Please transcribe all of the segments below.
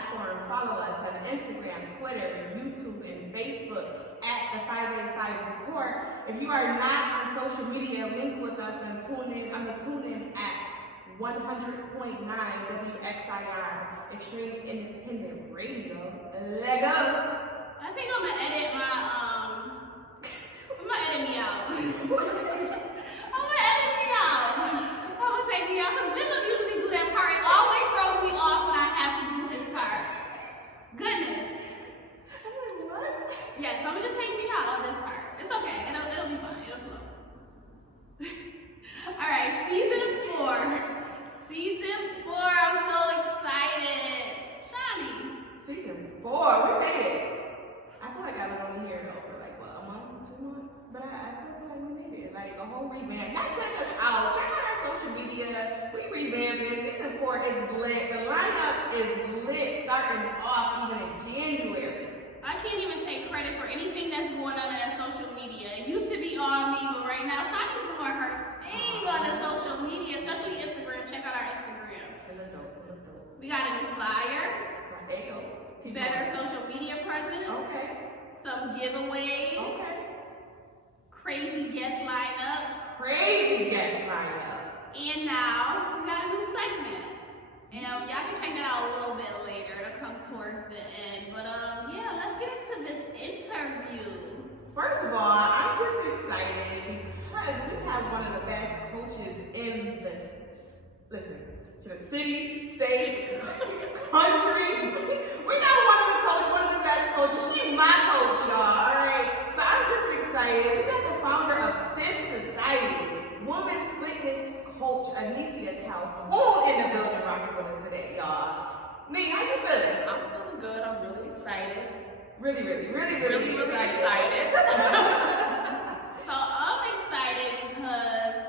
platforms. Follow us on Instagram, Twitter, YouTube, and Facebook at the 585 Report. If you are not on social media, link with us and tune in at 100.9 WXIR, Extreme Independent Radio. Let go. I think I'm gonna edit me out. I'm gonna edit me out. I'm gonna take me out because Bishop usually do that part. It always throws me off when I have to do his part. Goodness. I'm like, what? Yes, I'm gonna just take me out on this part. It's okay. It'll be fine. It'll flow. All right, season 4. Season 4. I'm so excited. Shani. Season 4. We made it. I feel like I was only here though for like what, a month, 2 months, but I still feel like we made it. Like a whole revamp. Now check us out. Check out our social media. We revamped it. Season 4 is lit. The lineup is lit, starting off even in January. I can't even take credit for anything that's going on in that social media. It used to be on me, but right now Shani's doing her thing on the social media, especially Instagram. Check out our Instagram. We got a new flyer. Better social media presence. Okay. Some giveaways. Okay. Crazy guest lineup. And now we got a new segment. And y'all can check that out a little bit later. It'll come towards the end. But yeah, let's get into this interview. First of all, I'm just excited because we have one of the best coaches in the city, state, country. We got one of the best coaches. She's my coach, y'all. All right. So I'm just excited. We got the founder of Sis Society, women's fitness coach Anissia Calhoun in the building rocking with us today, y'all. Nee, how you feeling? I'm feeling good. I'm really excited. Really excited. So I'm excited because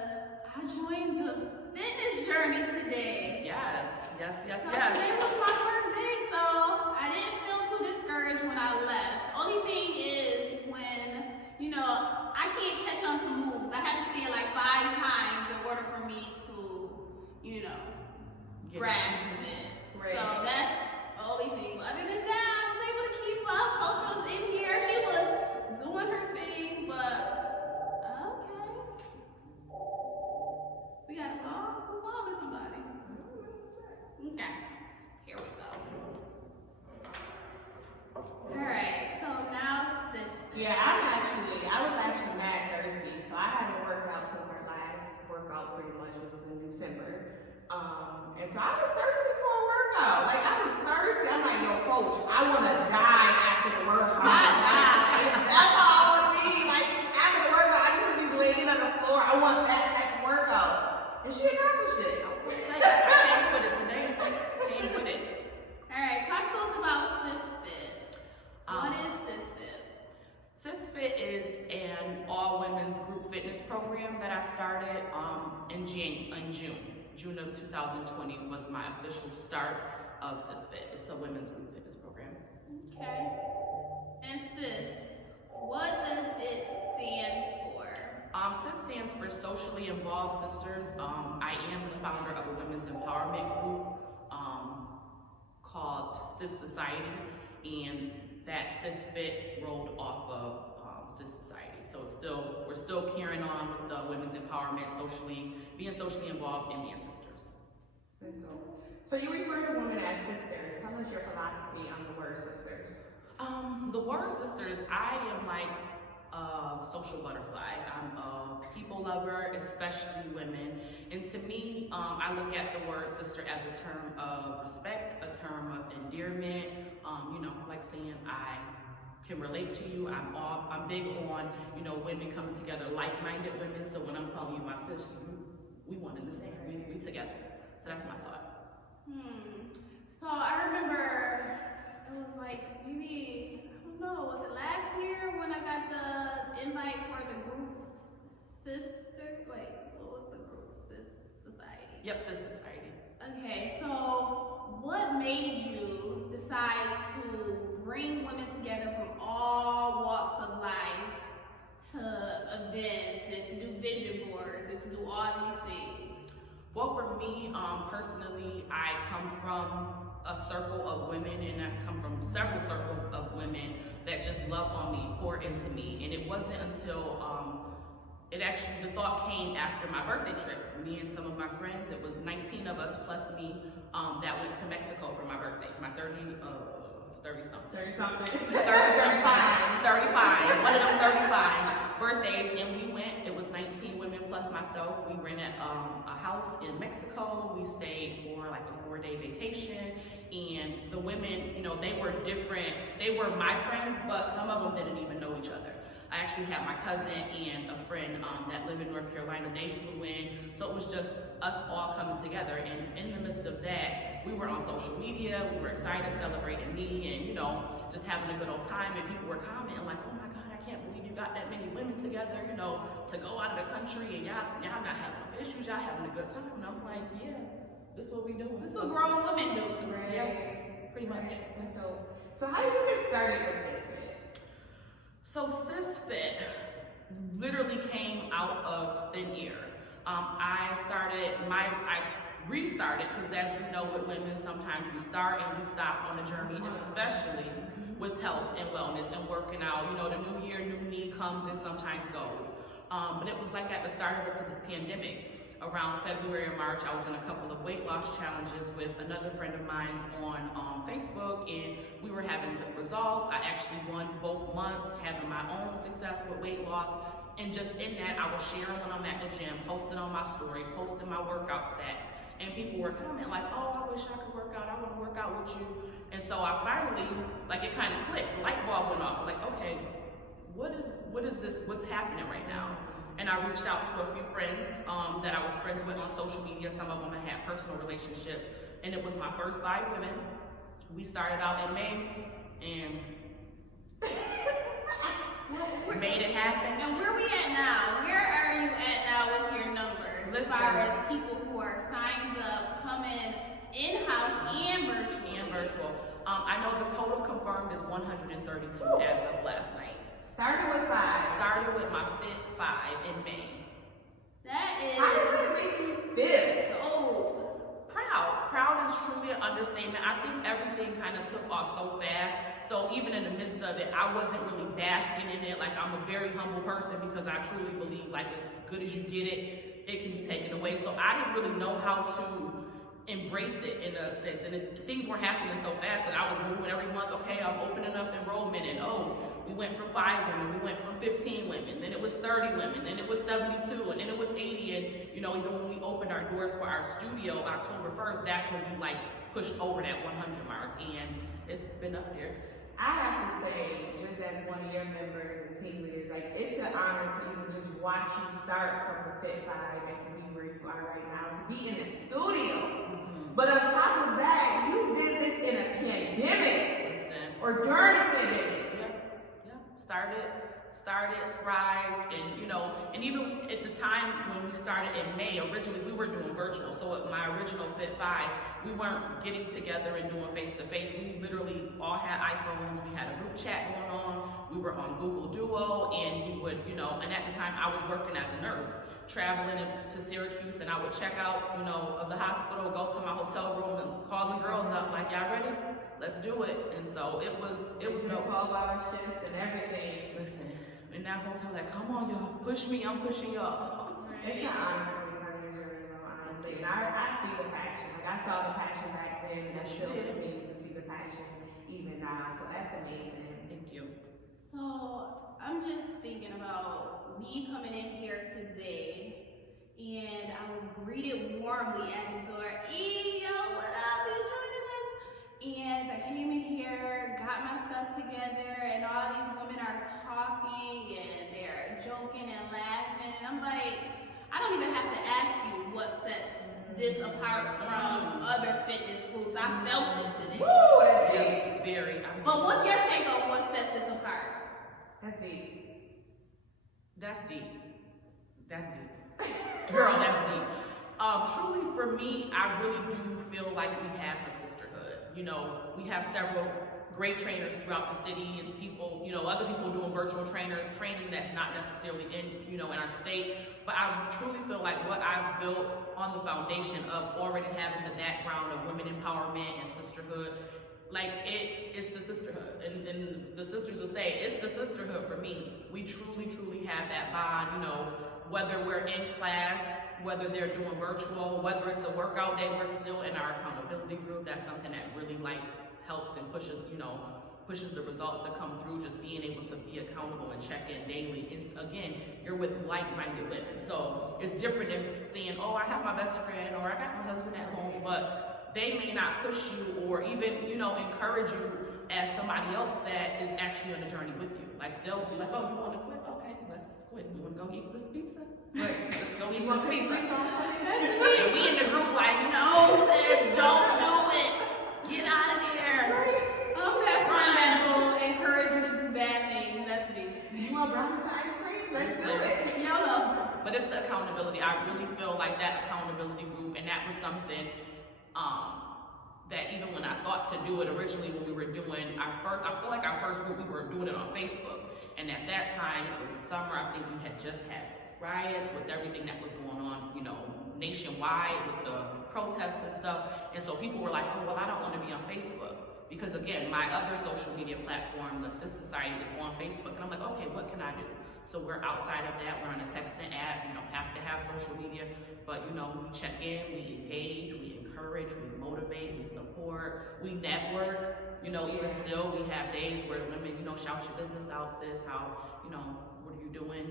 I joined the fitness journey today. Yes. So today was my first day, so I didn't feel too discouraged when I left. Only thing is when, I can't catch on to moves. I have to see it like 5 times in order for me to, grasp it. Right. So that's the only thing. But other than that, I was able to keep up. Coach was in here. She was doing her thing, but okay. We gotta call. Who calling somebody? Okay. Here we go. Alright, so now sister. Yeah, I was actually mad thirsty, so I haven't worked out since our last workout pretty much, which was in December. And so I was thirsty for a workout. Like I was thirsty. I'm like, yo, coach, I wanna die after the workout. That's all I wanna be. Like after the workout, I just wanna be laying on the floor. I want that type of workout. And she accomplished it. I came with it today. Came with it. Alright, talk to us about SisFit. What is SisFit? SisFit is an all-women's group fitness program that I started in June. June of 2020 was my official start of SisFit. It's a women's group fitness program. Okay. And Sis, what does it stand for? SIS stands for Socially Involved Sisters. I am the founder of a women's empowerment group called Sis Society, and that SisFit rolled off of Sis Society. So we're still carrying on with the women's empowerment, being socially involved and being sisters. So you refer to women as sisters. Tell us your philosophy on the word sisters. The word sisters, I am like a social butterfly. I'm a people lover, especially women. And to me, I look at the word sister as a term of respect, a term of endearment. Like saying I can relate to you. I'm big on, women coming together, like-minded women. So when I'm calling you my sis, we one in the same. We together. So that's my thought. So I remember it was like maybe, I don't know, was it last year when I got the invite for the group what was the group? Sis Society? Yep, Sis Society. Okay, so what made you decide to bring women together from all walks of life to events and to do vision boards and to do all these things? Well, for me, personally, I come from a circle of women, and I come from several circles of women that just love on me, pour into me. And it wasn't until the thought came after my birthday trip. Me and some of my friends, it was 19 of us plus me, that went to Mexico for my birthday, my 30-something. 30-something. 35. One of them 35 birthdays, and we went. It was 19 women plus myself. We rented a house in Mexico. We stayed for like a 4-day vacation, and the women, you know, they were different. They were my friends, but some of them didn't even know each other. I actually had my cousin and a friend that live in North Carolina. They flew in, so it was just us all coming together. And in the midst of that, we were on social media. We were excited, celebrating me, and, you know, just having a good old time. And people were commenting like, "Oh my God, I can't believe you got that many women together, you know, to go out of the country, and y'all not having no issues, y'all having a good time." And I'm like, yeah, this is what we do. This is what grown women do. Right. Yeah, pretty much. That's dope. So how did you get started with SisFit? So SisFit literally came out of thin air. I restarted, because as we know with women, sometimes we start and we stop on a journey, especially with health and wellness and working out. You know, the new year, new me comes and sometimes goes. But it was like at the start of the pandemic, around February or March, I was in a couple of weight loss challenges with another friend of mine on Facebook, and we were having good results. I actually won both months, having my own success with weight loss. And just in that, I was sharing when I'm at the gym, posting on my story, posting my workout stats. And people were commenting like, "Oh, I wish I could work out. I want to work out with you." And so I finally, like, it kind of clicked. The light bulb went off. I'm like, okay, what is this? What's happening right now? And I reached out to a few friends that I was friends with on social media. Some of them I had personal relationships. And it was my first 5 women. We started out in May and made it happen. And where we at now? Where are you at now with your numbers? As far as people who are signed up, coming in-house and virtual. I know the total confirmed is 132 as of last night. Started with 5. Started with my Fit 5 in May. That is. How does it make you feel? Old. Proud is truly an understatement. I think everything kind of took off so fast. So even in the midst of it, I wasn't really basking in it. Like, I'm a very humble person because I truly believe, like, as good as you get it, it can be taken away. So I didn't really know how to embrace it in a sense. And things were happening so fast that I was moving every month. Okay, I'm opening up enrollment, and we went from 5 women, we went from 15 women, then it was 30 women, then it was 72, and then it was 80. And, you know, even when we opened our doors for our studio October 1st, that's when we, like, pushed over that 100 mark, and it's been up there. I have to say, just as one of your members and team leaders, like, it's an honor to even just watch you start from the Fit 5 and to be where you are right now, to be in the studio. But on top of that, you did this in a pandemic. Listen. Or during a pandemic. Yeah. Started, thrived, and, you know, and even at the time when we started in May, originally we were doing virtual. So at my original Fit 5, we weren't getting together and doing face-to-face. We literally all had iPhones. We had a group chat going on. We were on Google Duo, and we would, you know, and at the time I was working as a nurse, traveling to Syracuse, and I would check out, you know, of the hospital, go to my hotel room and call the girls up like, "Y'all ready? Let's do it." And so it was dope. 12-hour shifts and everything. Listen, in that hotel, like, "Come on, y'all, push me, I'm pushing y'all." It's an honor to be part of your journey, though, honestly. And I see the passion. Like, I saw the passion back then, and I still continue to see the passion even now. So that's amazing. Thank you. So I'm just thinking about me coming in here today, and I was greeted warmly at the door. Yo, what up? You joining us? And I came in here, got my stuff together, and all these women are talking and they're joking and laughing. And I'm like, I don't even have to ask you what sets this apart from other fitness groups. I felt it today. Woo, that's deep. Very. But what's your take on what sets this apart? That's deep. That's deep. That's deep. Girl, that's deep. Truly, for me, I really do feel like we have a sisterhood. You know, we have several great trainers throughout the city. It's people, you know, other people doing virtual training that's not necessarily in our state. But I truly feel like what I've built on the foundation of already having the background of women empowerment and sisterhood it's the sisterhood, and the sisters will say it's the sisterhood for me. We truly have that bond, you know, whether we're in class, whether they're doing virtual, whether it's a workout day, we're still in our accountability group. That's something that really like helps and pushes the results to come through, just being able to be accountable and check in daily. And again, you're with like-minded women, so it's different than saying, oh, I have my best friend or I got my husband at home, but they may not push you or even, you know, encourage you as somebody else that is actually on the journey with you. Like they'll be like, oh, you want to quit? Okay, let's quit. You want to go eat this pizza? Right. Let's go eat this pizza. And we in the group like, no, sis, don't do it. Get out of there. That friend that will encourage you to do bad things. That's me. You want brownies and ice cream? Let's do it. YOLO. But it's the accountability. I really feel like that accountability group, and that was something that even when I thought to do it originally when we were doing I feel like our first group, we were doing it on Facebook. And at that time, it was the summer, I think we had just had riots with everything that was going on, you know, nationwide with the protests and stuff. And so people were like, oh, well, I don't want to be on Facebook. Because again, my other social media platform, the Sis Society, is on Facebook. And I'm like, okay, what can I do? So we're outside of that. We're on a texting app. You don't have to have social media. But, you know, we check in, we engage, we encourage, we motivate, we support, we network. You know, even still, we have days where the women, you know, shout your business out, sis, how, you know, what are you doing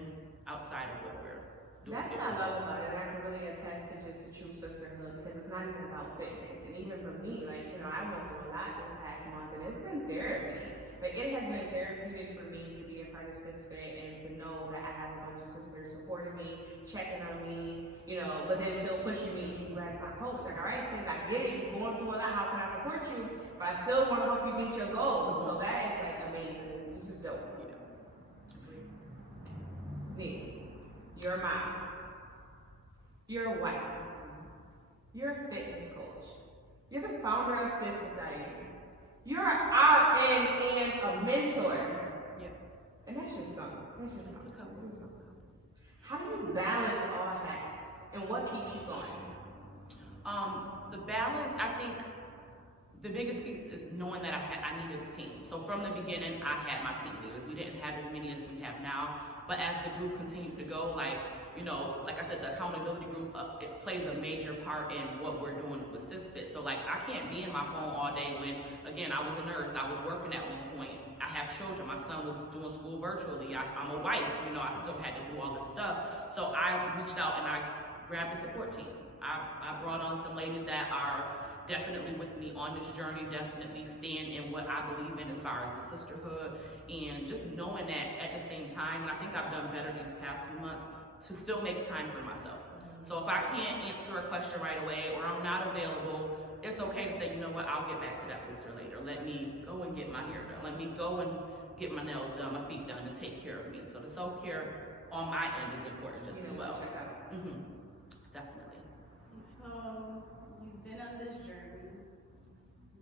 outside of what we're doing? That's what I love about it. And I can really attest to just the true sisterhood because it's not even about fitness. And even for me, like, you know, I went through a lot this past month and it's been therapy. Like, it has been therapeutic for me to be a part of SisFit and to know that I have a bunch of sisters supporting me, checking on me, you know, but they're still pushing me as my coach. Like, all right, sis, I get it. You're going through a lot. How can I support you? But I still want to help you meet your goals. So that is, like, amazing. It's just dope. Nee, you're a mom. You're a wife. You're a fitness coach. You're the founder of Sis Society. You're our and a mentor. Yeah. And that's just something. That's just something. How do you balance all hats? And what keeps you going? The balance, I think the biggest piece is knowing that I needed a team. So from the beginning, I had my team leaders. We didn't have as many as we have now. But as the group continued to go, like, you know, like I said, the accountability group, it plays a major part in what we're doing with SisFit. So like, I can't be in my phone all day when, again, I was a nurse, I was working at one point. I have children, my son was doing school virtually, I'm a wife, you know, I still had to do all this stuff. So I reached out and I grabbed a support team. I brought on some ladies that are definitely with me on this journey, definitely stand in what I believe in as far as the sisterhood, and just knowing that at the same time, and I think I've done better these past few months, to still make time for myself. So if I can't answer a question right away or I'm not available, it's okay to say, you know what, I'll get back to that sister later. Let me go and get my hair done. Let me go and get my nails done, my feet done, and take care of me. So the self-care on my end is important just as well. Definitely. So you've been on this journey.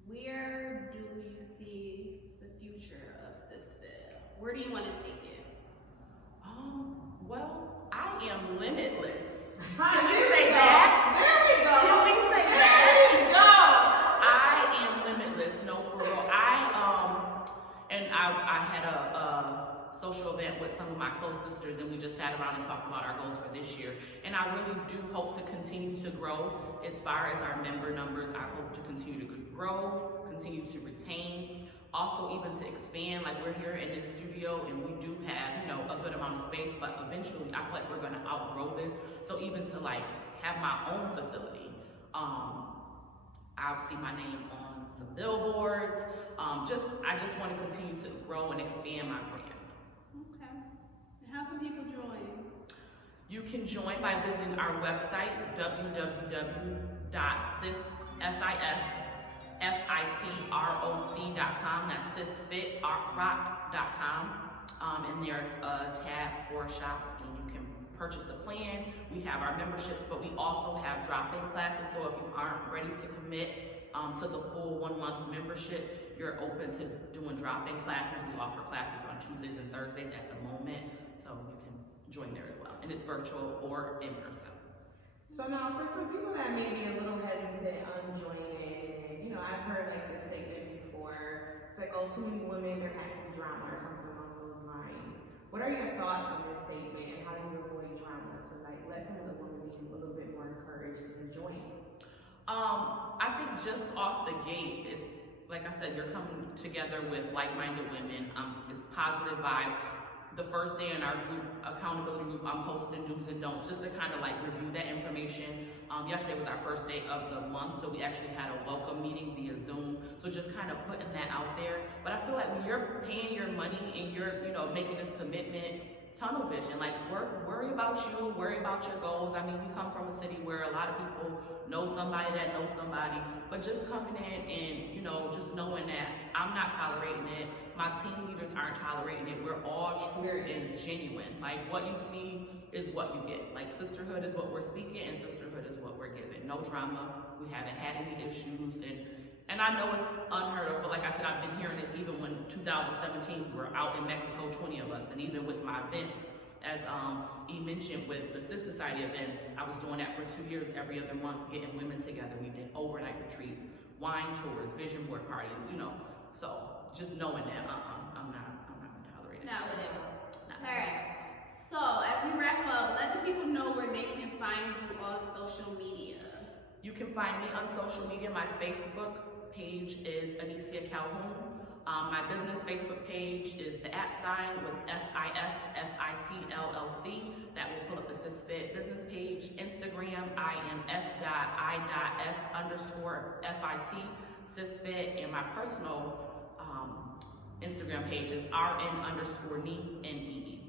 Where do you see the future of SisFit? Where do you want to take it? Well, I am limitless. Can we say that? There we go. Can we say there that? We go. I am limitless. No, for real. I had a social event with some of my close sisters, and we just sat around and talked about our goals for this year. And I really do hope to continue to grow as far as our member numbers. I hope to continue to grow, continue to retain. Also, even to expand, like we're here in this studio and we do have, you know, a good amount of space, but eventually I feel like we're gonna outgrow this. So even to like have my own facility, I'll see my name on some billboards. I just want to continue to grow and expand my brand. Okay. And how can people join? You can join by visiting our website, www.sisfitroc.com. That's sisfitroc.com. And there's a tab for shop, and you can purchase a plan. We have our memberships, but we also have drop-in classes. So if you aren't ready to commit to the full 1 month membership, you're open to doing drop-in classes. We offer classes on Tuesdays and Thursdays at the moment, so you can join there as well. And it's virtual or in person. So now, for some people that may be a little hesitant on joining, you know, I've heard like this statement before, too many women, there has to be drama or something along those lines. What are your thoughts on this statement, and how do you avoid drama to like let some of the women be a little bit more encouraged to join? I think just off the gate, it's like I said, you're coming together with like-minded women. It's positive vibe. The first day in our group, accountability group, I'm posting do's and don'ts just to kind of like review that information. Yesterday was our first day of the month, so we actually had a welcome meeting via Zoom. So just kind of putting that out there. But I feel like when you're paying your money and you're, making this commitment, tunnel vision, like worry about you, worry about your goals. I mean, we come from a city where a lot of people know somebody that knows somebody, but just coming in and, just knowing that I'm not tolerating it, my team leaders aren't tolerating it, we're all true and genuine. Like what you see is what you get. Like sisterhood is what we're speaking and sisterhood is what we're giving. No drama, we haven't had any issues, and I know it's unheard of, but like I said, I've been hearing this even when 2017 we were out in Mexico, 20 of us, and even with my events, as E mentioned with the Sis Society events, I was doing that for 2 years, every other month, getting women together. We did overnight retreats, wine tours, vision board parties, So just knowing that, I'm not gonna tolerate it. Not with it. All right. So as we wrap up, let the people know where they can find you on social media. You can find me on social media. My Facebook page is Anissia Calhoun. My business Facebook page is the @ with SISFITLLC. That will pull up the SisFit business page. Instagram, IMS.I.S_FIT, SisFit, and my personal Instagram page is RN_NEE.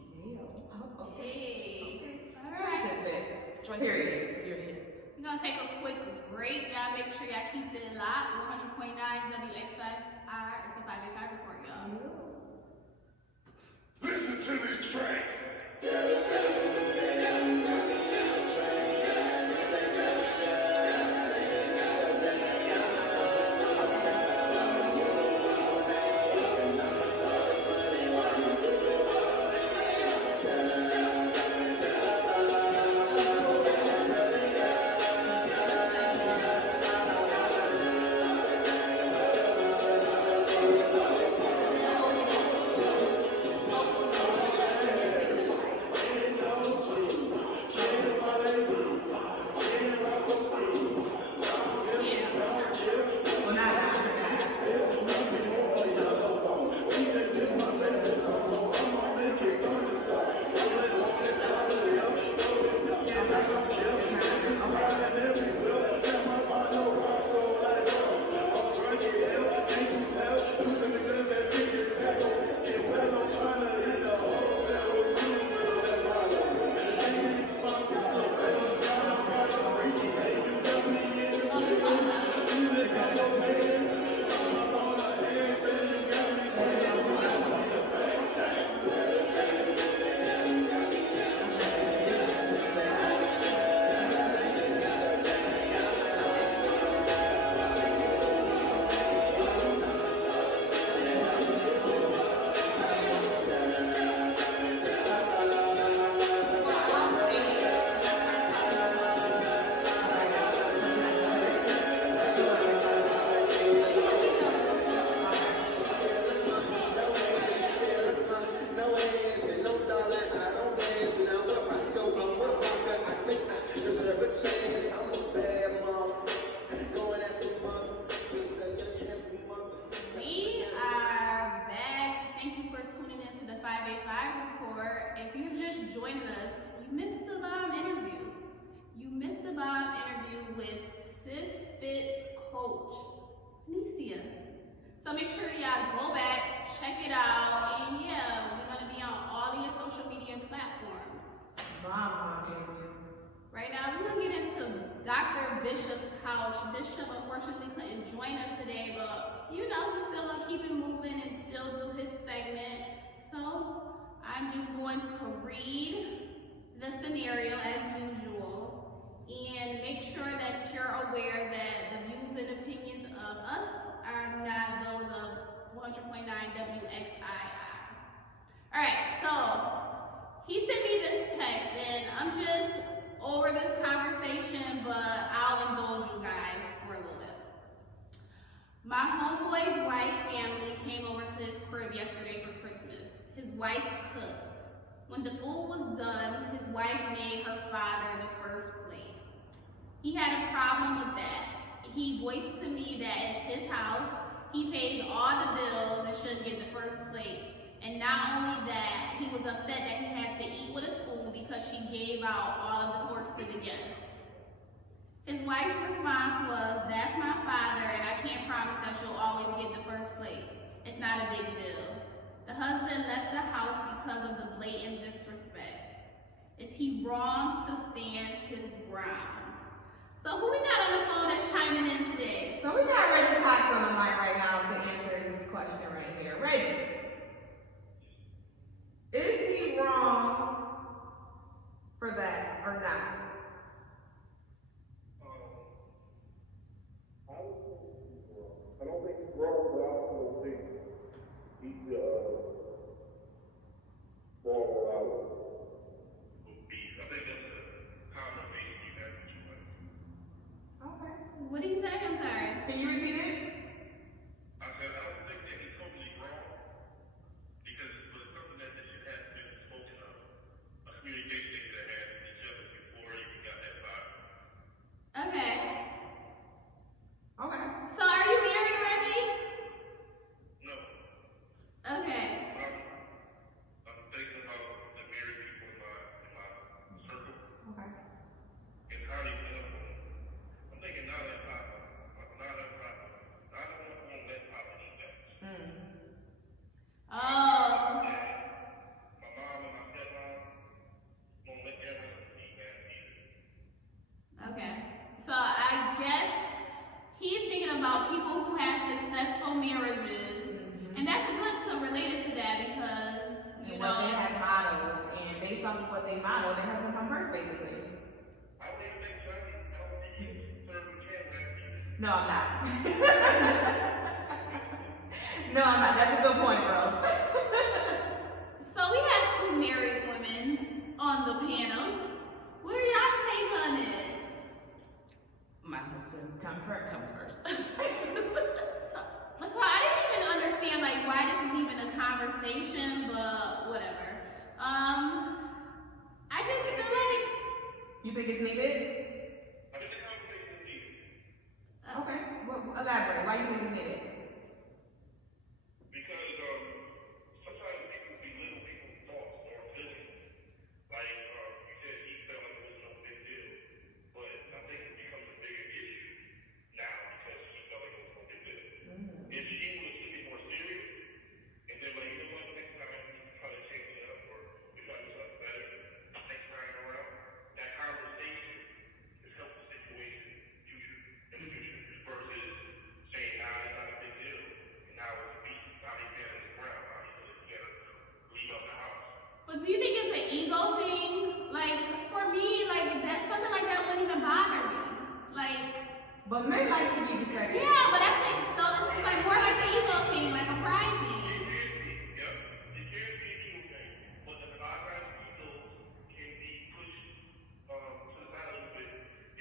Hey. All right. SisFit. Period. We're going to take a quick break. Y'all make sure y'all keep it locked. 100.9 WXIR. It's the 585 report, y'all. Listen to this track. So make sure y'all go back, check it out, and yeah, we're gonna be on all of your social media platforms. Mom interview. Right now, we're gonna get into Dr. Bishop's couch. Bishop unfortunately couldn't join us today, but we still gonna keep it moving and still do his segment. So I'm just going to read the scenario as usual and make sure that you're aware that the views and opinions of us are not those of 100.9 WXIR. Alright, so he sent me this text and I'm just over this conversation, but I'll indulge you guys for a little bit. My homeboy boy's wife family came over to his crib yesterday for Christmas. His wife cooked. When the food was done, his wife made her father the first plate. He had a problem with that. He voiced to me that it's his house, he pays all the bills and should get the first plate. And not only that, he was upset that he had to eat with a spoon because she gave out all of the forks to the guests. His wife's response was, "That's my father and I can't promise that you'll always get the first plate. It's not a big deal." The husband left the house because of the blatant disrespect. Is he wrong to stand his ground? So who we got on the phone that's chiming in today? So we got Reggie Cox on the line right now to answer this question right here. Reggie, is he wrong for that or not? I don't think he's wrong, but I also think he's wrong about beef. I think that's a conversation you have with your wife. Okay. What did you say? I'm sorry. Can you repeat it? I said I don't think that he's totally wrong because it was something that should have been spoken of. A communication that had each other before you got that vibe. Okay. Okay. So are you married, Reggie? No. Okay. I'm thinking about the married people in my circle Okay. and how they went up on it. I'm thinking now that Papa, now that Papa, I don't want to let Papa eat that. Oh. My mom and my stepmom won't let everyone eat that either. Okay. So I guess he's thinking about people who have successful marriages. And that's good to relate it to that because, you And what they know. have modeled, and based off of what they modeled, their husband come first, basically. I don't even think so. I don't think he's serving camera either. No, I'm not. No, I'm not. That's a good point, bro. So we have two married women on the panel. What are y'all take on it? My husband Comes first. comes first. So I didn't even understand like why this is even a conversation, but whatever. I just feel like You think it's needed? I think the conversation is needed Okay. Well, elaborate. Why you think it's needed? because sometimes people belittle people's thoughts or feelings. Like you said, he felt like it was no big deal, but I think it becomes a bigger issue now because he felt like it was no big deal. If she would have took it more serious, and then like, you know what, next time we try to change it up or we try to do something better, next time around, that conversation has helped the situation in the future versus saying, nah, it's not a big deal, and now it's beef, now he's getting on the ground, now he's gonna leave out the house. but do you think it's an ego thing? Like for me, like that something like that wouldn't even bother me. Like But men like to be respected. yeah, but that's it. So it's like more like the ego thing, like a pride thing. Yep, it can be a ego thing, but a lot of times egos can be pushed to the side a little bit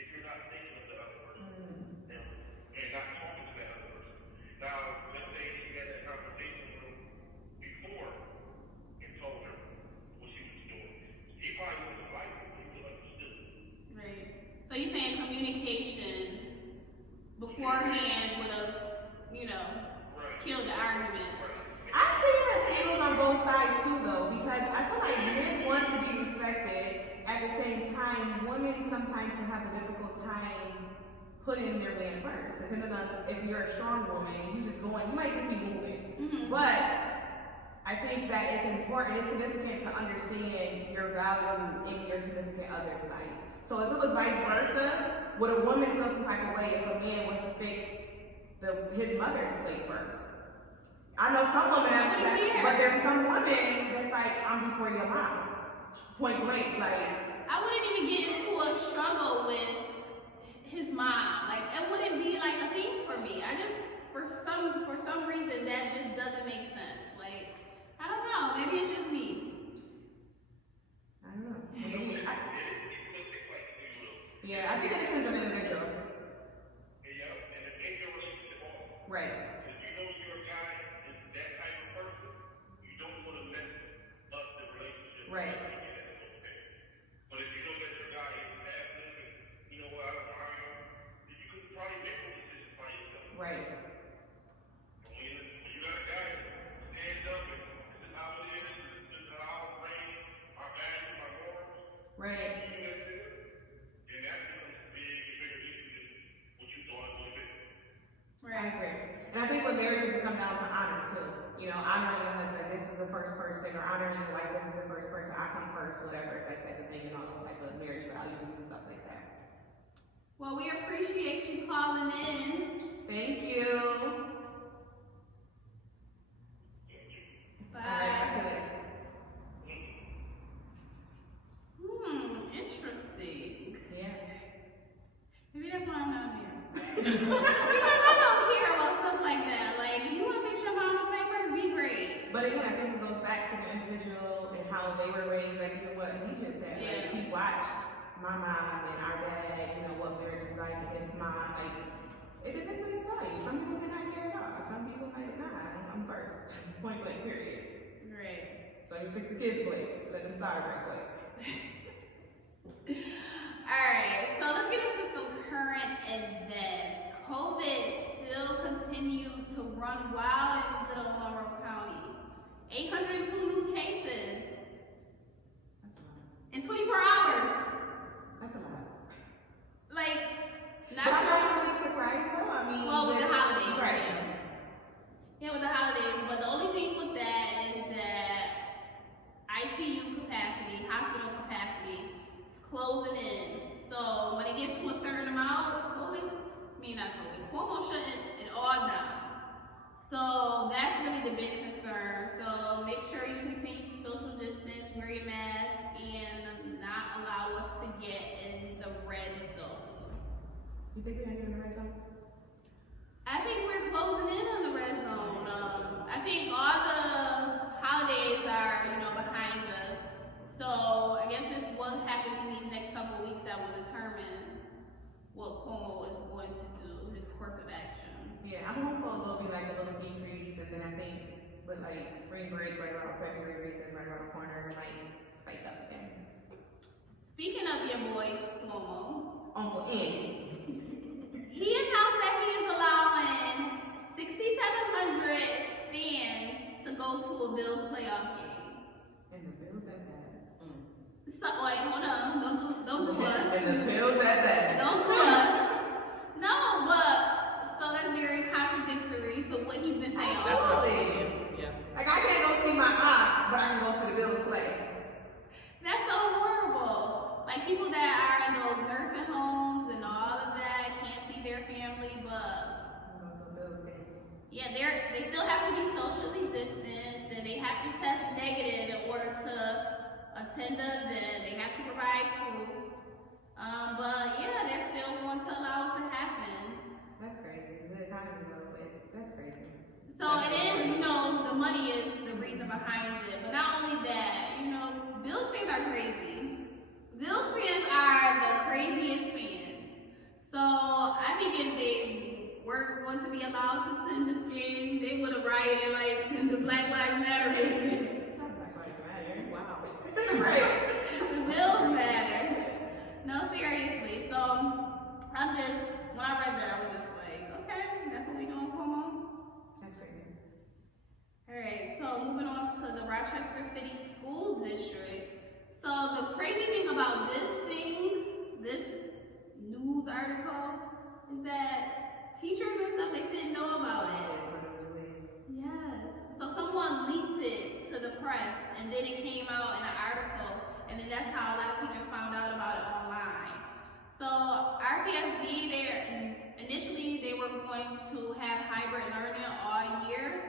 if you're not thinking of the other person and not talking to that other person. Now, let's say she had that conversation with him before and told her what she was doing. He probably would have liked it, but he would have understood. Right. So you're saying communication beforehand would have, you know, Right. killed the argument. I see it as angles on both sides too, though, because I feel like men want to be respected. At the same time, women sometimes can have a difficult time putting their man first, depending on if you're a strong woman and you just going, you might just be moving. But I think that it's important, it's significant to understand your value in your significant other's life. So if it was vice versa, would a woman feel some type of way if a man was to fix his mother's plate first? I know some women have that, but there's some women that's like, I'm before your mom. Point blank, like. I wouldn't even get into a struggle with his mom. Like it wouldn't be like a thing for me. I just for some reason that just doesn't make sense. Like I don't know. Maybe it's just me. I don't know. Yeah, I think it depends on the individual. Yeah, and if ain't no relationship at all. Right. Because you know Right. But if you know that your guy is passive and you know what, I don't mind, you could probably make those decisions by yourself. Right. But when you got a guy that stands up and this is how it is, this is how I bring my values, my morals, Right. you do that too, then that becomes a bigger issue than what you thought it would be. I agree. And I think what marriages will come down to honor too. You know, honoring your husband, this is the first person, or honoring your wife, this is the first person, I come first, whatever, that type of thing, and all those type of marriage values and stuff like that. Well, we appreciate you calling in. Thank you. Bye. All right, talk to you later. Interesting. Yeah. Maybe that's why I'm not married. Because I don't care about stuff like that. Like, if you want to fix your mama papers, be great. But again, I think it goes back to the individual and how they were raised, like even what he just said. Like, he watched my mom and our dad, you know, what marriage is like, and his mom, like, it depends on your value. Some people did not care at all. Some people like, nah, I'm first. Point blank, period. Great. Let me fix the kids' plate. Let them start right quick. Alright, so let's get into some current events. COVID still continues to run wild in Little Monroe County. 802 new cases That's a lot. in 24 hours. That's a lot. Like, not But I'm sure. not really surprised though. I mean, Well, with the holidays. Right. Yeah, with the holidays. But the only thing with that is that ICU capacity, hospital capacity, is closing in. So when it gets to a certain amount, Cuomo shutting it all down. So that's really the big concern. So make sure you continue to social distance, wear your mask, and not allow us to get in the red zone. You think we're gonna get in the red zone? I think we're closing in on the red zone. I think all the holidays are, behind us. So I guess it's what happens in these next couple of weeks that will determine what Cuomo is going to do, his course of action. Yeah, I'm hopeful there'll be like a little decrease, and then I think with like spring break right around February, recess right around the corner, it might spike up again. Speaking of your boy Cuomo, Uncle Andy. he announced that he is allowing 6,700 fans to go to a Bills playoff game. And the Bills at that. So, wait, hold on, don't do us. And the Bills at that. Don't do us. No, but so that's very contradictory to what he's been saying. That's what I'm Absolutely. saying. Yeah. Like I can't go see my aunt, but I can go to the Bills play. That's so horrible. Like people that are in those nursing homes and all of that can't see their family, but I'm going to a Bills game. yeah, they still have to be socially distanced and they have to test negative in order to attend the event. They have to provide proof. But yeah, they're still going to allow it to happen. That's crazy. The economy though, that's crazy. So it is, the money is the reason behind it. But not only that, Bills fans are crazy. Bills fans are the craziest fans. So I think if they weren't going to be allowed to attend this game, they would have rioted like the Black Lives Matter movement. Not Black Lives Matter. Wow. Right. The Bills matter. No, seriously. So when I read that, I was just like, okay, that's what we doing, Cuomo? That's crazy. Alright, so moving on to the Rochester City School District. So the crazy thing about this news article is that teachers and stuff, they didn't know about it. That's what it was released. Yes. So someone leaked it to the press and then it came out in an article and then that's how a lot of teachers found out about it online. So RCSD, initially they were going to have hybrid learning all year,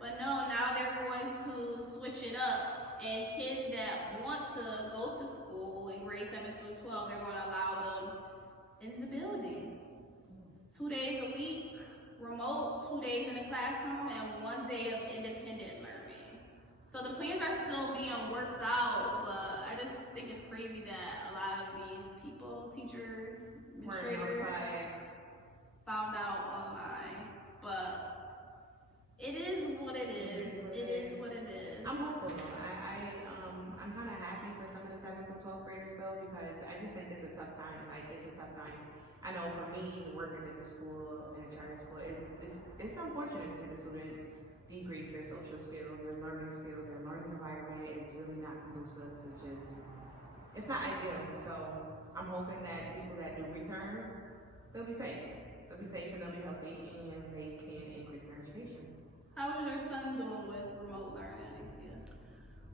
but no, now they're going to switch it up and kids that want to go to school in grades 7 through 12, they're going to allow them in the building. 2 days a week, remote, 2 days in the classroom, and 1 day of independent learning. So the plans are still being worked out, but I just think it's crazy that a lot of these people, teachers, administrators, found out online. But it is what it is. It is what it is. I'm hopeful though. I'm kind of tough time. Like, it's a tough time. I know for me, working in the school, in a charter school, it's unfortunate to see the students decrease their social skills, their learning environment is really not conducive, it's not ideal. So I'm hoping that people that do return, they'll be safe. They'll be safe and they'll be healthy and they can increase their education. How is your son doing with remote learning, Anissia?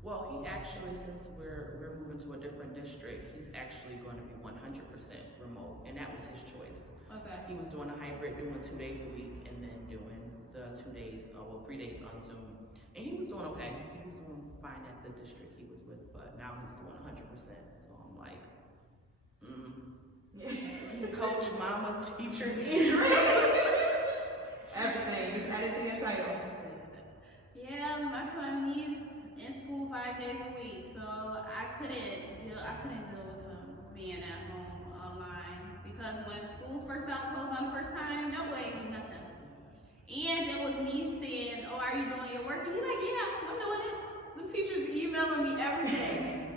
Well, he actually, since we're moving to a different district, he's actually going to be 100% remote, and that was his choice. Okay. He was doing a hybrid, doing 2 days a week, and then doing the 3 days on Zoom. And he was doing okay. He was doing fine at the district he was with, but now he's doing 100%. So I'm like, coach, mama, teacher, everything. Just add it to your title. Yeah, my son, he's in school 5 days a week, so I couldn't deal with him being at home online, because when schools first got closed on the first time, no way, nothing. And it was me saying, "Oh, are you doing your work?" And he's like, "Yeah, I'm doing it." The teacher's emailing me every day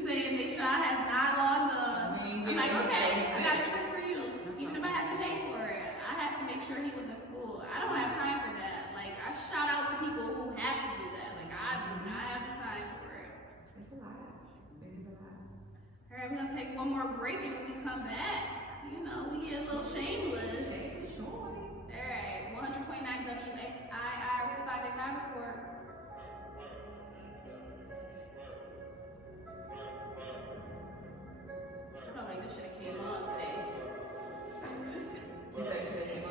saying that Shaw has not logged on. I'm like, okay, I got a trick for you. Even if I have to pay for it, I had to make sure he was in school. I don't have time for that. Like, I shout out to people who have to do that. Like, I do not have the time for it. It's a lot. It is a lot. All right, we're gonna take one more break, and when we come back, we get a little shameless. Sure. All right, 100.9 WXIR, it's the 5 at 5 report. I felt like this should have came on today.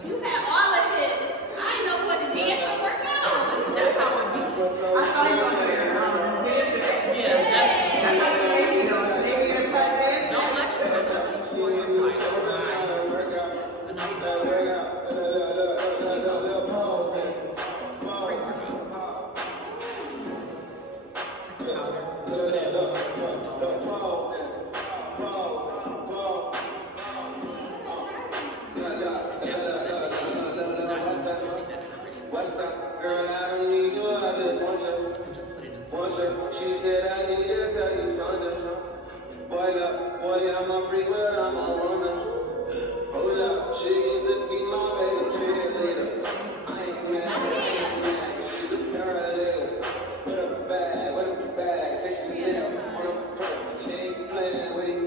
You had all of his. I didn't know what to dance or work out. that's how it be. I thought you were there. Yeah, definitely. That's how she made me though. She made me to cut this. Don't let you make us support your life. What's up, girl? I don't need you, I just want you. She said I need to tell you something. Boy, I'm a freak, but I'm a woman. Hold up, she used to be my baby cheerleader. I ain't mad, she's a paralegal. With a bag, say she live on a perk. She ain't playing with you.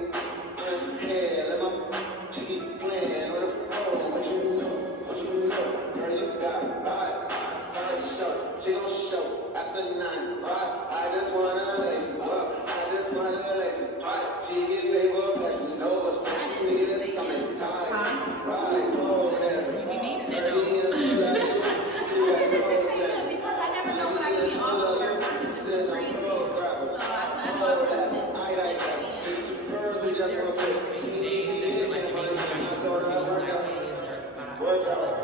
She keep playing with a phone. What you know? Girl, you got body. She gon' show after 9. I just wanna let you up. She get paid for fashion over, so she need a stomach time. Right over there. Because I never know when I can be off of work. It's just crazy. So I know I couldn't miss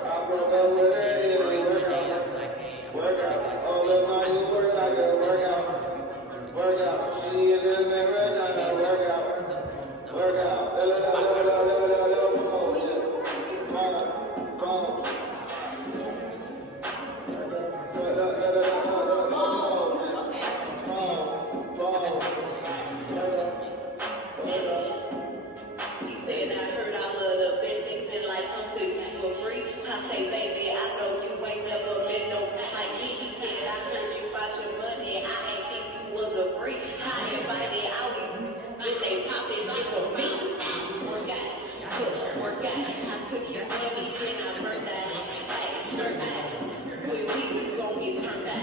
I broke up with her. Work out. All of my new work, I gotta work out. She in the mirror, I gotta work out. He said, I heard all of the best things in life come to you for free. I say, baby, I know you ain't never been no like me. He said, I heard you about your money. I ain't think you was a freak. I invited all these when they poppin' it for me. Work out. I took his money and I burned that. When we gon' get turned out.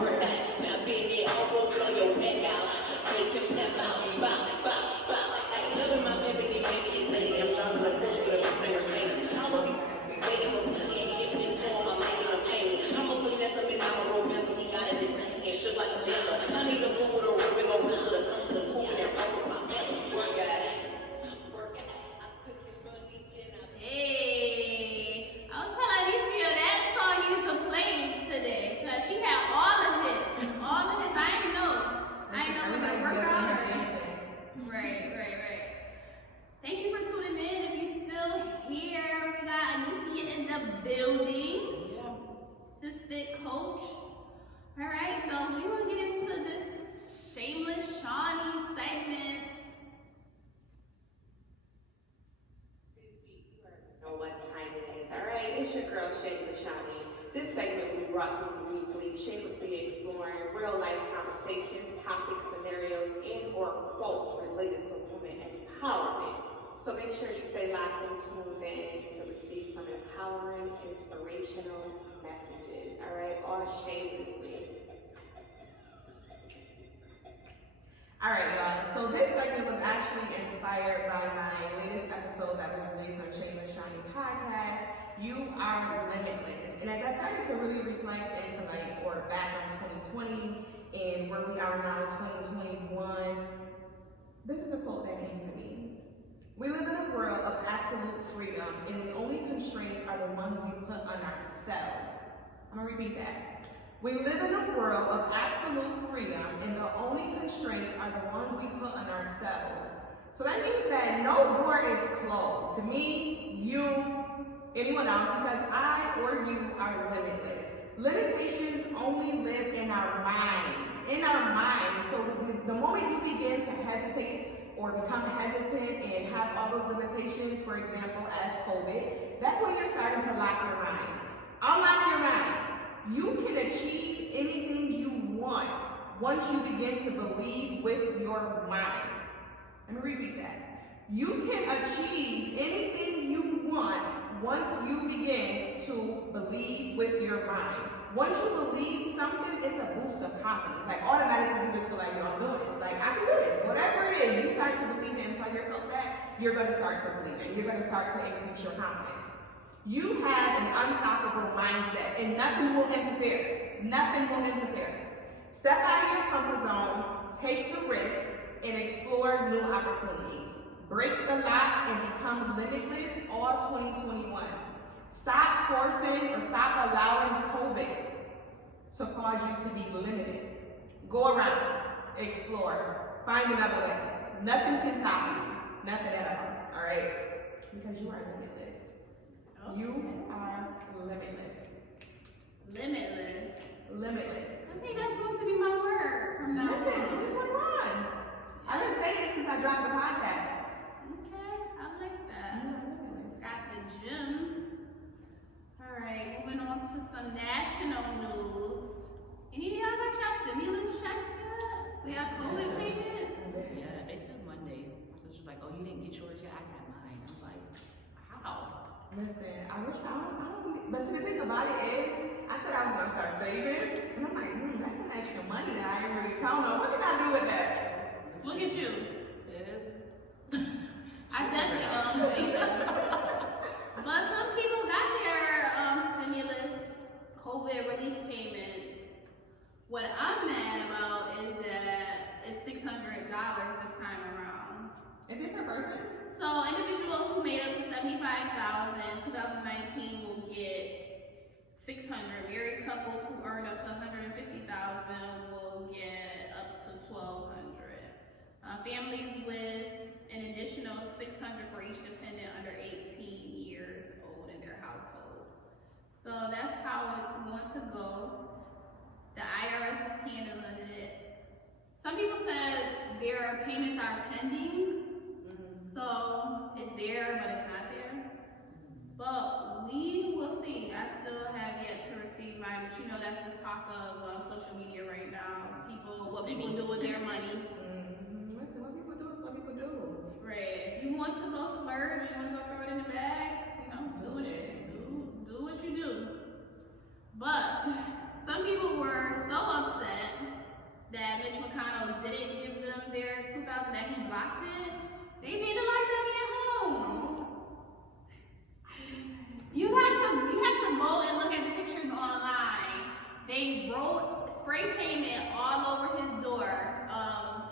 Work out. Now bend it over, blow your neck out. Push him step out. Bow. Hey, look at my baby, lady. I'm trying to push you to the fair thing. I'm gonna be waiting for me and giving it to him. I'm making a payment. I'm gonna put that up in our romance. He got it and shit like a dancer. I need a boo with a ribbon over to the come to the pool and over my family. Work out. I took his money and I Hey, I was telling Anissia that song you need to play today, because she had all of it. I didn't know what to work out. Right. Thank you for tuning in. If you're still here, we got Anissia in the building. Sis Fit Coach. All right, so we will get into this shameless Shawnee segment. brought to you weekly, shamelessly exploring real-life conversations, topics, scenarios, and/or quotes related to women empowerment. So make sure you stay locked and tuned in to receive some empowering, inspirational messages. All right, all shamelessly. All right, y'all. So this segment was actually inspired by my latest episode that was released on Shameless Shiny Podcast. You are limitless. And as I started to really reflect into back on 2020 and where we are now in 2021, this is a quote that came to me. We live in a world of absolute freedom, and the only constraints are the ones we put on ourselves. I'm gonna repeat that. We live in a world of absolute freedom, and the only constraints are the ones we put on ourselves. So that means that no door is closed to me, you, anyone else, because I or you are limitless. Limitations only live in our mind. In our mind. So the moment you begin to hesitate or become hesitant and have all those limitations, for example, as COVID, that's when you're starting to lock your mind. Unlock your mind. You can achieve anything you want once you begin to believe with your mind. Let me repeat that. You can achieve anything you want once you begin to believe with your mind. Once you believe something, it's a boost of confidence. Automatically you just feel like, yo, I'm doing this. I can do this. Whatever it is, you start to believe it and tell yourself that, you're going to start to believe it. You're going to start to increase your confidence. You have an unstoppable mindset, and nothing will interfere. Nothing will interfere. Step out of your comfort zone, take the risk, and explore new opportunities. Break the lock and become limitless all 2021. Stop forcing or stop allowing COVID to cause you to be limited. Go around, explore, find another way. Nothing can stop you. Nothing at all right? Because you are limitless. Okay. You are limitless. Limitless. Limitless. I think that's going to be my word from now Listen, on. 2021. I've been saying this since I dropped the podcast. Okay, I like that. Got the gems. All right, moving on to some national news. Any of y'all got y'all stimulus checks yet? We got COVID payments? Yeah, they said Monday. My sister's like, oh, you didn't get yours yet? I got mine. I'm like, how? Listen, I wish I don't, but see, the thing about it is, I said I was gonna start saving, and I'm like, that's some extra money that I ain't really count on. What can I do with that? Look at you. Sis. I definitely saving. But some people got their stimulus COVID relief payments. What I'm mad about is that it's $600 this time around. Is it per person? So individuals who made up to $75,000 in 2019 will get $600. Married couples who earn up to $150,000 will get up to $1,200. Families with an additional $600 for each dependent under 18 years old in their household. So that's how it's going to go. The IRS is handling it. Some people said their payments are pending. So it's there, but it's not there. But we will see. I still have yet to receive mine, but that's the talk of social media right now. What people do with their money. Listen, what people do is what people do. Right. If you want to go splurge, you want to go throw it in the bag, do what you do. But some people were so upset that Mitch McConnell didn't give them their 2000, that he blocked it. They vandalized that man home. You have to go and look at the pictures online. They wrote, spray painted all over his door.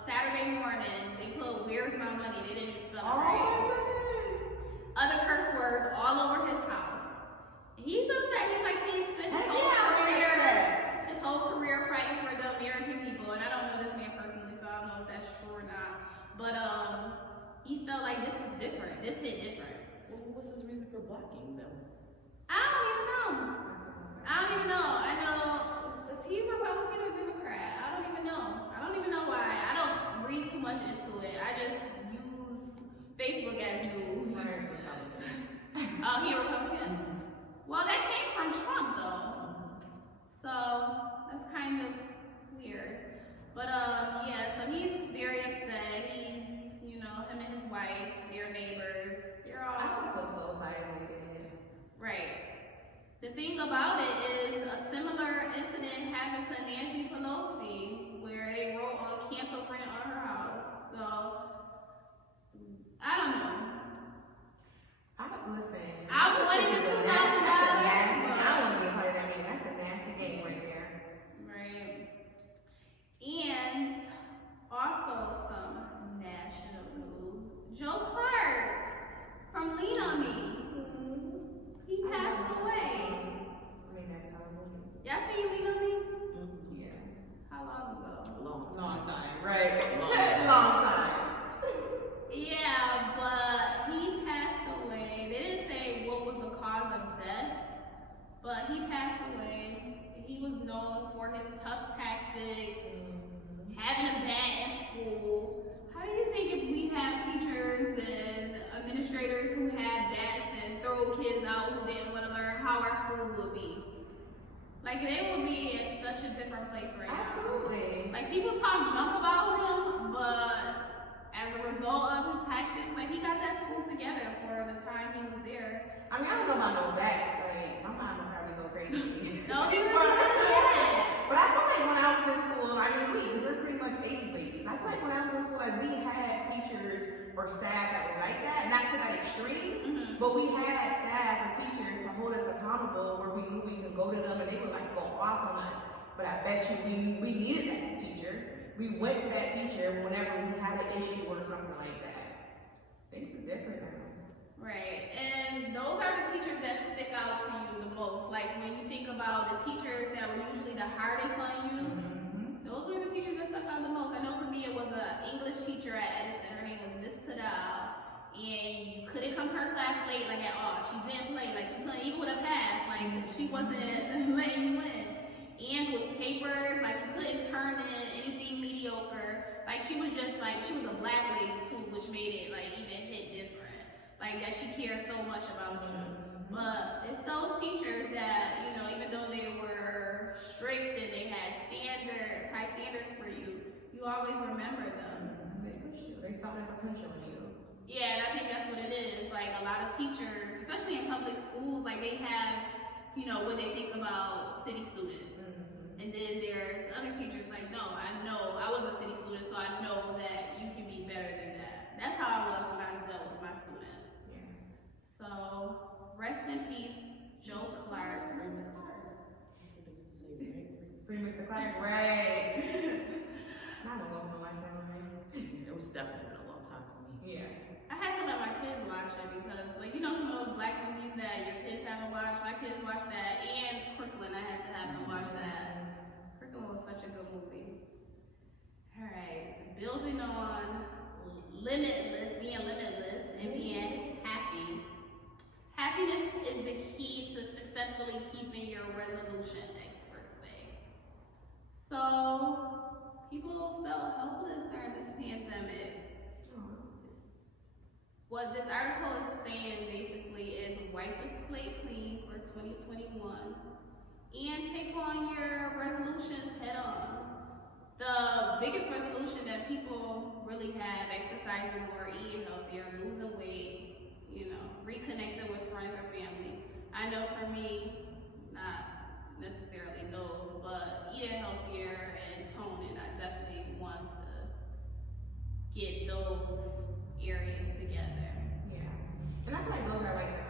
Saturday morning, they put "Where's my money?" They didn't spell it right. Oh my goodness. Other curse words all over his house. He's upset. He's like, he spent his whole career fighting for the American people, and I don't know this man personally, so I don't know if that's true or not. But he felt like this was different. This hit different. Well, what's his reason for blocking them? I don't even know. I know, is he Republican or Democrat? I don't even know why. I don't read too much into it. I just use Facebook as news. Oh, he a Republican? Well, that came from Trump, though. they would be in such a different place right now. Absolutely. Like, people talk junk about him, but as a result of his tactics, like, he got that school together for the time he was there. I mean, I don't know about no that. Like, my mom would probably go crazy. No, he really did. But I feel like when I was in school, I mean, because we're pretty much 80s babies. I feel like when I was in school, like, we had teachers or staff that was like that, not to that extreme, but we had staff or teachers to hold us accountable where we knew we could go to them and they would like go off on us. But I bet you we needed that teacher. We went to that teacher whenever we had an issue or something like that. Things is different now. Right, and those are the teachers that stick out to you the most. Like, when you think about the teachers that were usually the hardest on you, those were the teachers that stuck out the most. I know for me it was an English teacher at Edison. Her name was Miss Tadal. And you couldn't come to her class late, like, at all. She didn't play, like, you couldn't even with a pass, like, she wasn't letting you in. And with papers, like, you couldn't turn in anything mediocre. Like, she was just, like, she was a black lady, too, which made it, like, even hit different. Like, that she cared so much about you. But it's those teachers that, you know, even though they were strict and they had standards, high standards for you, you always remember them. They pushed you. They saw their potential in you. Yeah, and I think that's what it is. Like, a lot of teachers, especially in public schools, like, they have, you know, what they think about city students. And then there's other teachers like, no, I know, I was a city student, so I know that you can be better than that. That's how I was when I dealt with my students. Yeah. So, rest in peace, Joe Clark. Free Mr. Clark. That's what they used to say, right? Free Mr. Clark, right. I don't know for my family. It was definitely been a long time for me. Yeah. I had to let my kids watch it because, like, you know, some of those black movies that your kids haven't watched. My kids watched that, and Crooklyn. I had to have them watch that. Crooklyn was such a good movie. All right, building on being limitless, and being happy. Happiness is the key to successfully keeping your resolution, experts say. So, people felt helpless during this pandemic. What this article is saying basically is wipe the slate clean for 2021 and take on your resolutions head on. The biggest resolution that people really have, exercising more, eating healthier, losing weight, you know, reconnecting with friends or family. I know for me, not necessarily those, but eating healthier and toning, I definitely want to get those areas together. Yeah. And I feel like those are like the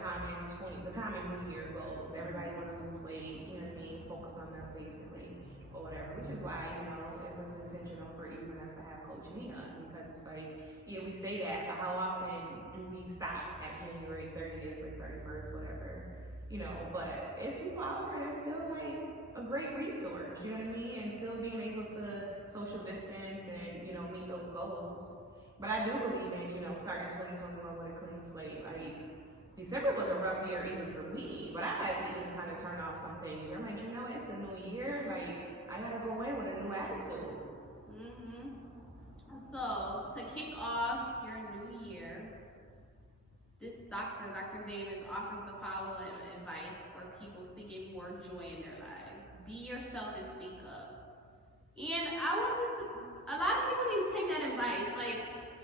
common New Year goals. Everybody want to lose weight, you know what I mean? Focus on them basically, or whatever. Which is why, you know, it was intentional for even us to have Coach Nee on, because it's like, yeah, we say that, but how often do we stop at January 30th or 31st, whatever? You know, but it's people out there that's still like a great resource, you know what I mean? And still being able to social distance and, you know, meet those goals. But I do believe in, you know, starting 2021 with a clean slate. Like, December was a rough year even for me, but I had to even kind of turn off some things. I'm like, you know, it's a new year. Like, I gotta go in with a new attitude. So, to kick off your new year, this Dr. Davis offers the following advice for people seeking more joy in their lives. Be yourself and speak up. And a lot of people need to take that advice. Like,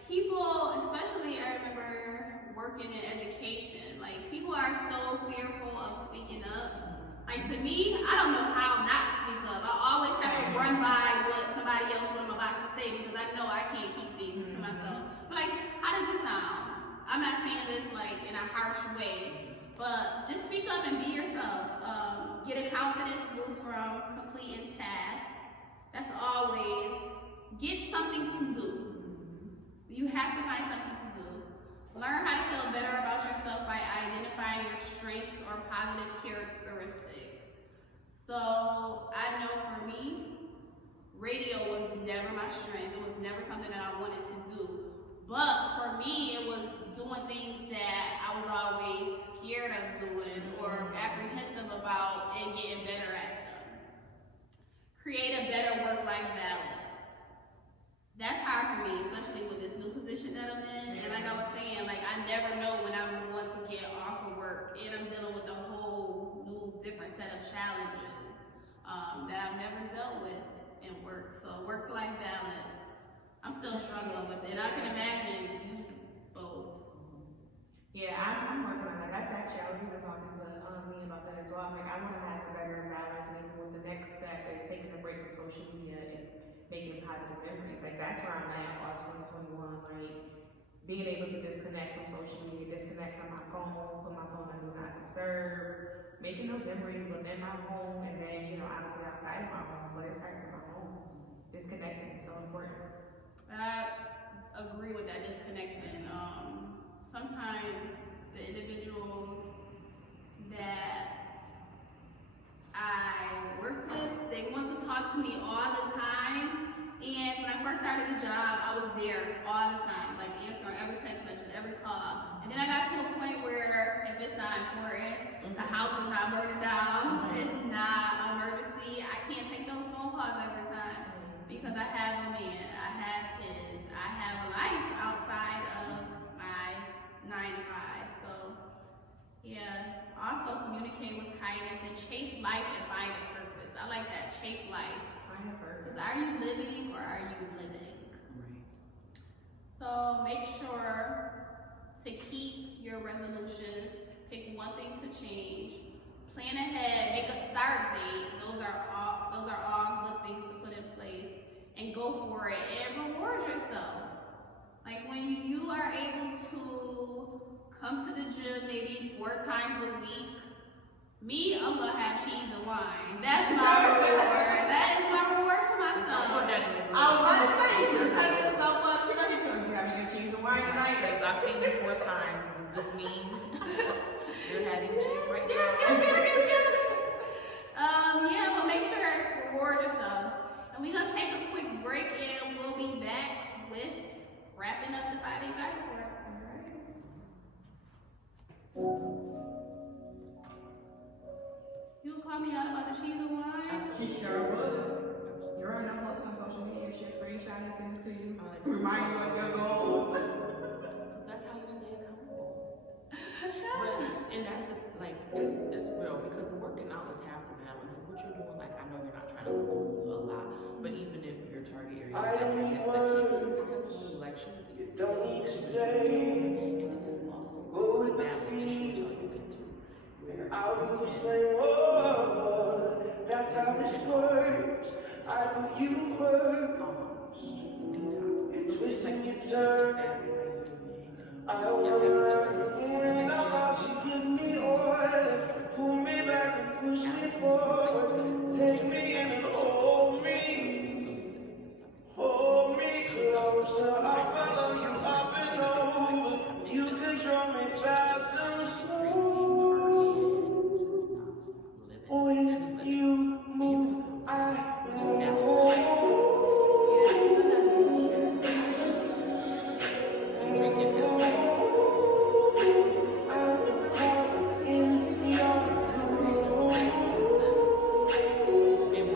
people, especially I remember working in education, like, people are so fearful of speaking up. Like, to me, I don't know how not to speak up. I always have to run by what I'm about to say because I know I can't keep things to myself. But, like, how does it sound? I'm not saying this, like, in a harsh way, but just speak up and be yourself. Get a confidence boost from completing tasks. That's always, get something to do. You have to find something to do. Learn how to feel better about yourself by identifying your strengths or positive characteristics. So, I know for me, radio was never my strength. It was never something that I wanted to do. But for me, it was doing things that I was always scared of doing or apprehensive about and getting better at them. Create a better work-life balance. That's hard for me, especially with this new position that I'm in. And like I was saying, like, I never know when I'm going to get off of work, and I'm dealing with a whole new different set of challenges. work-life balance. I'm still struggling with it. I can imagine you both. Yeah, I'm working on that. That's actually, I was even talking to me about that as well. I'm like, I want to have a better balance, and even with the next step is taking a break from social media and making positive memories. Like, that's where I'm at all 2021. Like, being able to disconnect from social media, disconnect from my phone, put my phone on do not disturb, making those memories within my home, and then, you know, obviously outside of my home, but it starts in my home. Disconnecting is so important. I agree with that disconnecting. Sometimes the individuals that I work with, they want to talk to me all the time. And when I first started the job, I was there all the time, like answering every text message, every call. And then I got to a point where if it's not important, the house is not burning down, it's not an emergency, I can't take those phone calls every time because I have a man, I have kids, I have a life outside of my 9 to 5. So yeah, also communicate with kindness and chase life and find a purpose. I like that, chase life. Because are you living or are you living? Right. So make sure to keep your resolutions. Pick one thing to change. Plan ahead. Make a start date. Those are all good things to put in place. And go for it. And reward yourself. Like when you are able to come to the gym maybe 4 times a week. Me, I'm gonna have cheese and wine. That's my reward. That is my reward to myself. I was about to say, you just set yourself up. She gonna be having your cheese and wine tonight. Because I've seen you 4 times. Does this mean you're having cheese right now? Yeah, but make sure to reward yourself. And we're gonna take a quick break and we'll be back with wrapping up the 5-day Bible report. You would call me out about the cheese and wine? She sure would. You're not posting on social media. She'll screenshot and send it to you. Remind you of your goals. That's how you stay accountable. And that's it's real because the working out is half the battle. And for what you're doing, like I know you're not trying to lose a lot, but even if your target area is like your midsection, sometimes you like shoes, you don't need to say. And then there's also the balance issue, tell you that too. I'll do the same word. That's how this works. I put you first. And twisting your turn. I don't wanna when I'm out, she gives me orders. Pull me back and push me forward. Take me in and hold me. Hold me closer. I'll follow you up and over. You control me fast and slow. When you move, I move. And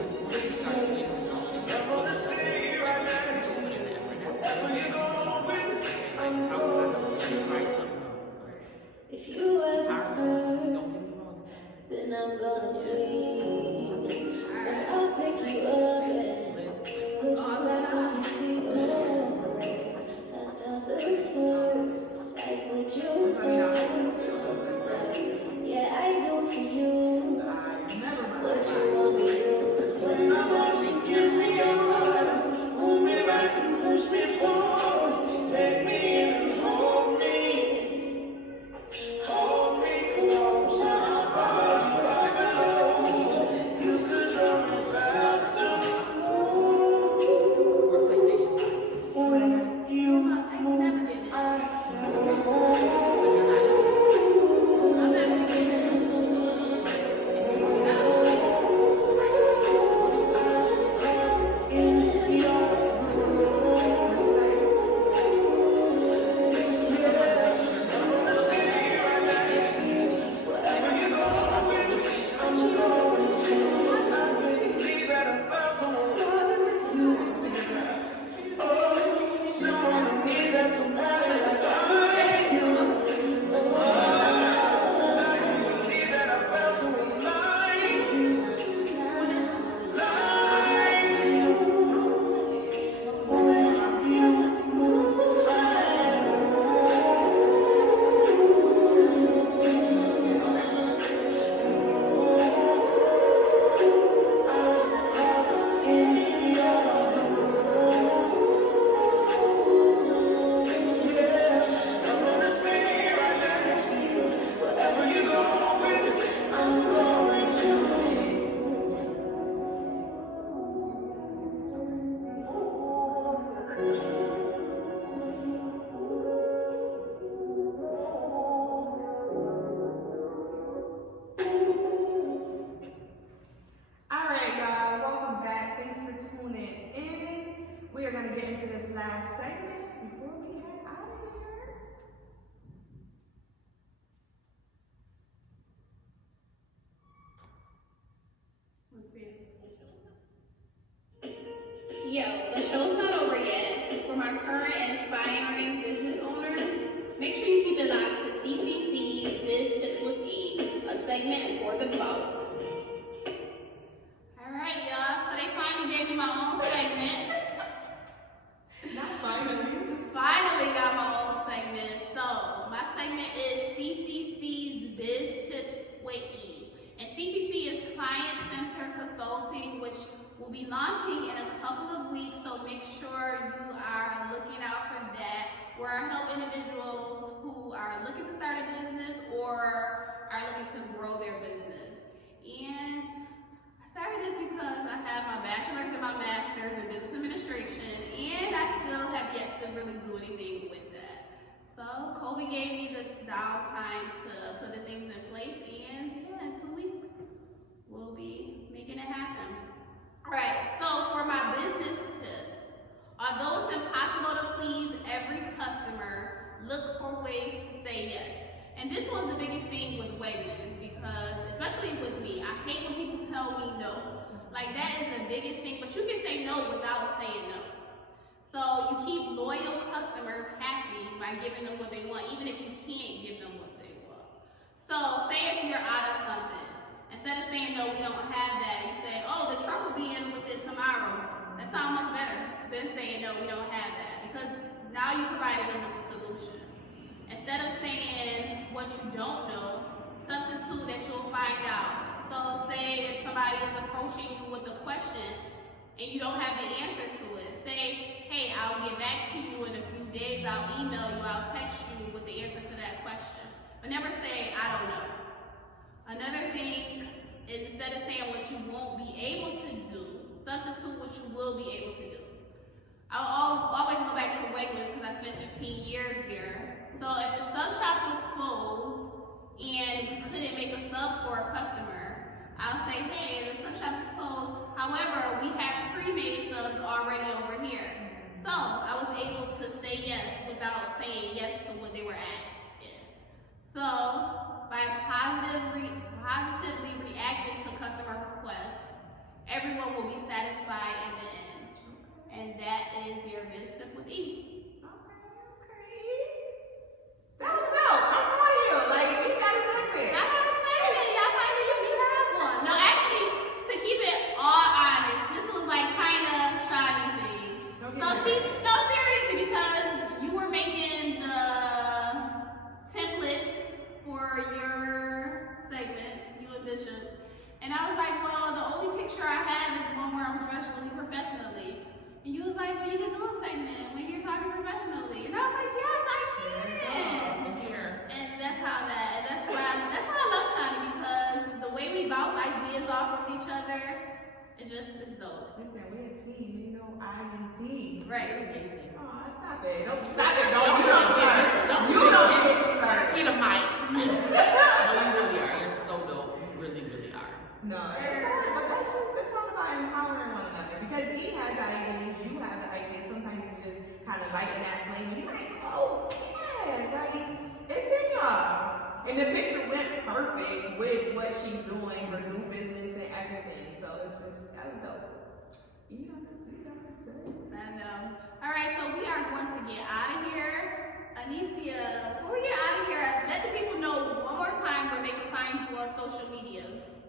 to get into this last segment before we head out of here. Yo, the show's not over yet. For my current and aspiring business owners, make sure you keep it locked to CCC's Biz Tips with E, a segment for the boss. Alright, y'all, so they finally gave me my own segment. Not finally. Finally got my own segment. So, my segment is CCC's Biz Tips with E. And CCC is Client Center Consulting, which will be launching in a couple of weeks, so make sure you are looking out for that, where I help individuals who are looking to start a business or are looking to grow their business. And I started this because I have my bachelor's and my master's in business administration, and I still have yet to really do anything with that. So Kobe gave me the downtime to put the things in place, and yeah, in 2 weeks, we'll be making it happen. Alright, so for my business tip, although it's impossible to please every customer, look for ways to say yes. And this was the biggest thing with Wegmans, because, especially with me, I hate when people tell me no. Like, that is the biggest thing, but you can say no without saying no. So you keep loyal customers happy by giving them what they want, even if you can't give them what they want. So, say if you're out of something, instead of saying, no, we don't have that, you say, oh, the truck will be in with it tomorrow. That sounds much better than saying, no, we don't have that. Because now you provided them with a solution. Instead of saying what you don't know, substitute that you'll find out. So say if somebody is approaching you with a question and you don't have the answer to it, say, hey, I'll get back to you in a few days, I'll email you, I'll text you with the answer to that question. But never say, I don't know. Another thing is, instead of saying what you won't be able to do, substitute what you will be able to do. I'll always go back to Wegmans because I spent 15 years there. So if the sub shop was closed and we couldn't make a sub for a customer, I'll say, hey, the sub shop is closed. However, we have pre-made subs already over here. So I was able to say yes without saying yes to what they were asking. So by positively reacting to customer requests, everyone will be satisfied in the end. And that is your Biz Tip with E. Okay. That was dope. I'm proud of you. Like, you got a segment. I got a segment. Y'all finally let me have one. No, actually, to keep it all honest, this was like kind of shoddy thing. No, seriously, because you were making the templates for your segments, you and Bishops. And I was like, well, the only picture I have is one where I'm dressed really professionally. And you was like, well, you can do a segment when you're talking professionally. And I was like, yes, I can. And that's how that's why I love Shani, because the way we bounce ideas off of each other, it's dope. Listen, we're a team. You know, I am team. Right. Amazing. Oh, stop it. Don't stop it. Don't get me started. Need a mic. No, you really are. You're so dope. You really, really are. No, but that's all about empowering one another. Because he has the ideas, you have the ideas. Sometimes it's just kind of lighting that flame, and you're like, oh yes, like it's in y'all. And the picture went perfect with what she's doing, her new business and everything. So it's just that was dope. You know what to say. I know. All right, so we are going to get out of here. Anissia, before we get out of here, let the people know one more time where they can find you on social media.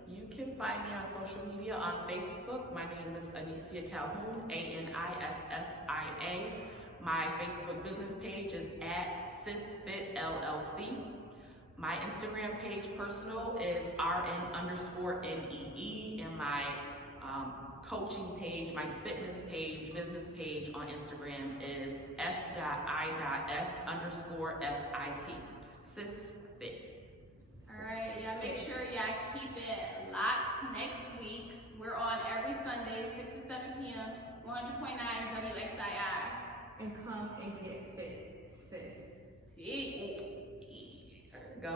You can find me on social media on Facebook. My name is Anissia Calhoun, Anissa. My Facebook business page is @SisFitLLC. My Instagram page personal is RN_NEE, and my coaching page, my fitness page, business page on Instagram is S.I.S_FIT. SisFit. Alright, y'all make sure y'all keep it locked next week. We're on every Sunday, 6 to 7 p.m., 100.9 WXII. And come and get fit, sis. Peace. Go.